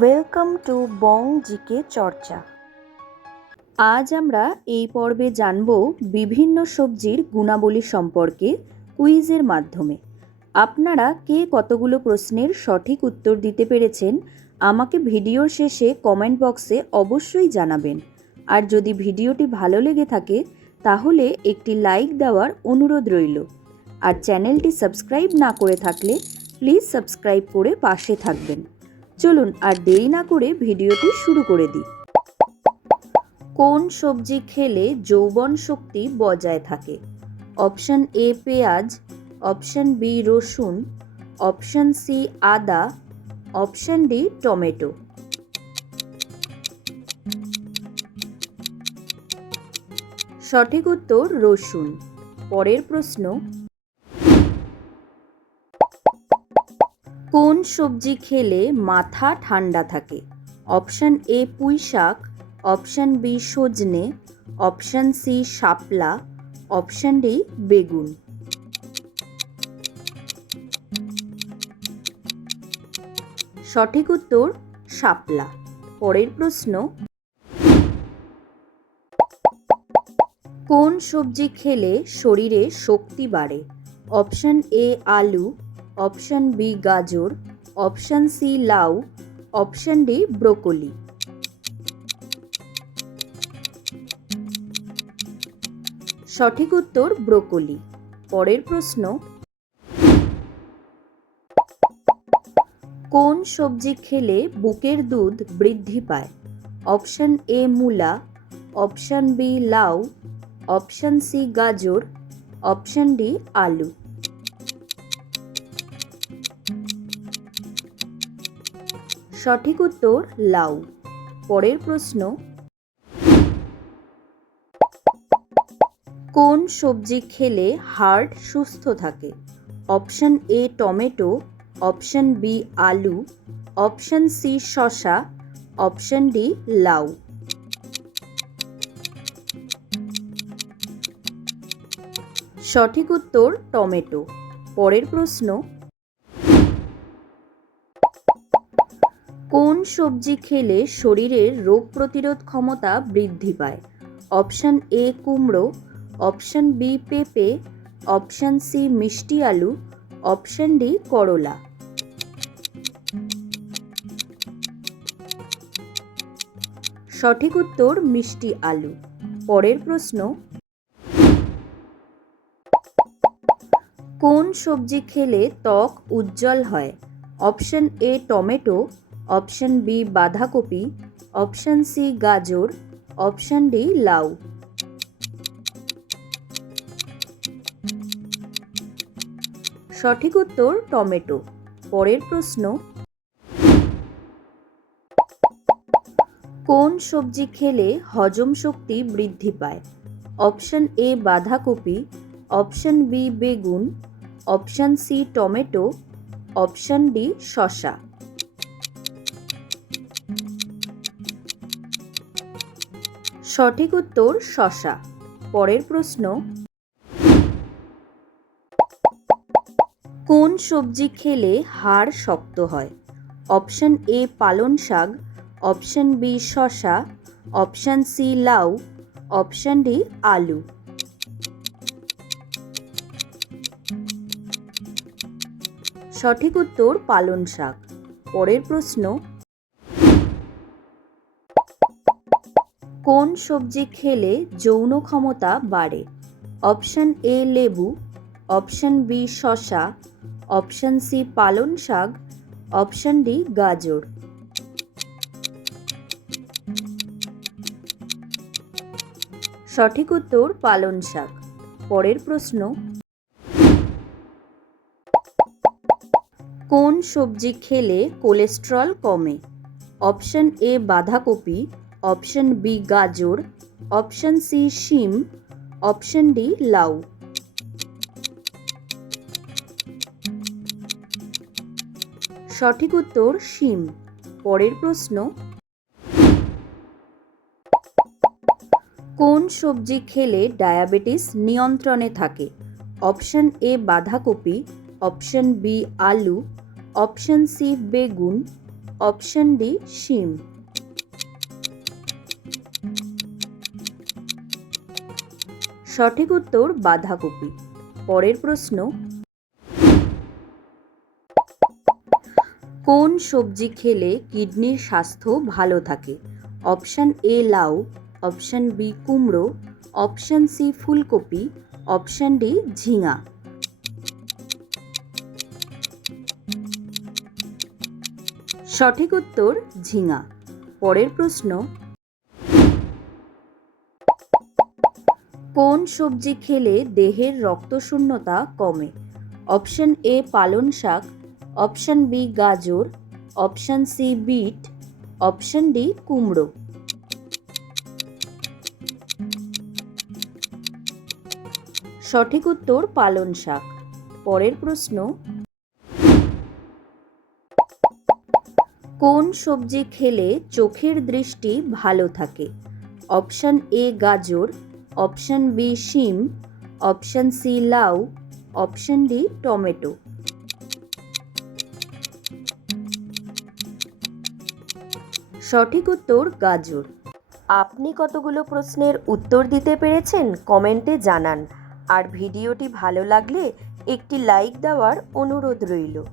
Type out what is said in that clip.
Welcome to Bong GK চর্চা আজ আমরা এই পর্বে জানব বিভিন্ন সবজির গুণাবলী সম্পর্কে কুইজের মাধ্যমে। আপনারা কে কতগুলো প্রশ্নের সঠিক উত্তর দিতে পেরেছেন, আমাকে ভিডিওর শেষে কমেন্ট বক্সে অবশ্যই জানাবেন। আর যদি ভিডিওটি ভালো লেগে থাকে, তাহলে একটি লাইক দেওয়ার অনুরোধ রইল। আর চ্যানেলটি সাবস্ক্রাইব না করে থাকলে, প্লিজ সাবস্ক্রাইব করে পাশে থাকবেন। চলুন আর দেরি না করে ভিডিওটি শুরু করে দিই। কোন সবজি খেলে যৌবন শক্তি বজায় থাকে? অপশন এ পেঁয়াজ, অপশন বি রসুন, অপশন সি আদা, অপশন ডি টমেটো। সঠিক উত্তর রসুন। পরের প্রশ্ন কোন সবজি খেলে মাথা ঠান্ডা থাকে? অপশান এ পুঁই শাক, অপশন বি সজনে, অপশান সি শাপলা, অপশান ডি বেগুন। সঠিক উত্তর শাপলা। পরের প্রশ্ন। কোন সবজি খেলে শরীরে শক্তি বাড়ে? অপশান এ আলু অপশন বি গাজর, অপশন সি লাউ, অপশন ডি ব্রোকলি। সঠিক উত্তর ব্রোকলি। পরের প্রশ্ন, কোন সবজি খেলে বুকের দুধ বৃদ্ধি পায়? অপশন এ মূলা, অপশন বি লাউ, অপশন সি গাজর, অপশন ডি আলু। সঠিক উত্তর লাউ। পরের প্রশ্ন, কোন সবজি খেলে হার্ট সুস্থ থাকে? Option A tomato, option B আলু, অপশন সি শশা অপশন ডি লাউ। সঠিক উত্তর টমেটো। পরের প্রশ্ন সবজি খেলে শরীরের রোগ প্রতিরোধ ক্ষমতা বৃদ্ধি পায়। অপশন এ কুমড়ো, অপশন বি পেঁপে, অপশন সি মিষ্টি আলু, অপশন ডি করলা। সঠিক উত্তর মিষ্টি আলু। পরের প্রশ্ন, কোন সবজি খেলে ত্বক উজ্জ্বল হয়? Option A tomato option B বাঁধাকপি, অপশন সি গাজর, অপশন ডি লাউ। সঠিক উত্তর টমেটো। পরের প্রশ্ন, কোন সবজি খেলে হজম শক্তি বৃদ্ধি পায়? অপশন এ বাঁধাকপি, অপশন বি বেগুন, option C tomato, option D শশা সঠিক উত্তর শশা। পরের প্রশ্ন, কোন সবজি খেলে হাড় শক্ত হয়? অপশন এ পালন শাক, অপশন বি শশা, অপশন সি লাউ, অপশন ডি আলু। সঠিক উত্তর পালন শাক। পরের প্রশ্ন কোন সবজি খেলে যৌন ক্ষমতা বাড়ে? অপশন এ লেবু, অপশন বি শশা অপশন সি পালন শাক, অপশন ডি গাজর। সঠিক উত্তর পালন শাক। পরের প্রশ্ন। কোন সবজি খেলে কোলেস্ট্রল কমে? অপশন এ বাঁধাকপি অপশন বি গাজর, অপশন সি শিম, অপশন ডি লাউ। সঠিক উত্তর শিম। পরের প্রশ্ন, কোন সবজি খেলে ডায়াবেটিস নিয়ন্ত্রণে থাকে? অপশন এ বাঁধাকপি, অপশন বি আলু, অপশন সি বেগুন, অপশন ডি শিম। সঠিক উত্তর বাঁধাকপি। পরের প্রশ্ন, কোন সবজি খেলে কিডনির স্বাস্থ্য ভালো থাকে? অপশন এ লাউ, অপশন বি কুমড়ো, অপশন সি ফুলকপি, অপশন ডি ঝিঙা। সঠিক উত্তর ঝিঙা। পরের প্রশ্ন কোন সবজি খেলে দেহের রক্তশূন্যতা কমে? অপশন এ পালন শাক, অপশন বি গাজর, option C beet, option D কুমড়ো। সঠিক উত্তর পালন শাক। পরের প্রশ্ন, কোন সবজি খেলে চোখের দৃষ্টি ভালো থাকে? অপশন এ গাজর অপশন বি শিম, অপশন সি লাউ, অপশন ডি টমেটো। সঠিক উত্তর গাজর। আপনি কতগুলো প্রশ্নের উত্তর দিতে পেরেছেন কমেন্টে জানান। আর ভিডিওটি ভালো লাগলে একটি লাইক দেওয়ার অনুরোধ রইল।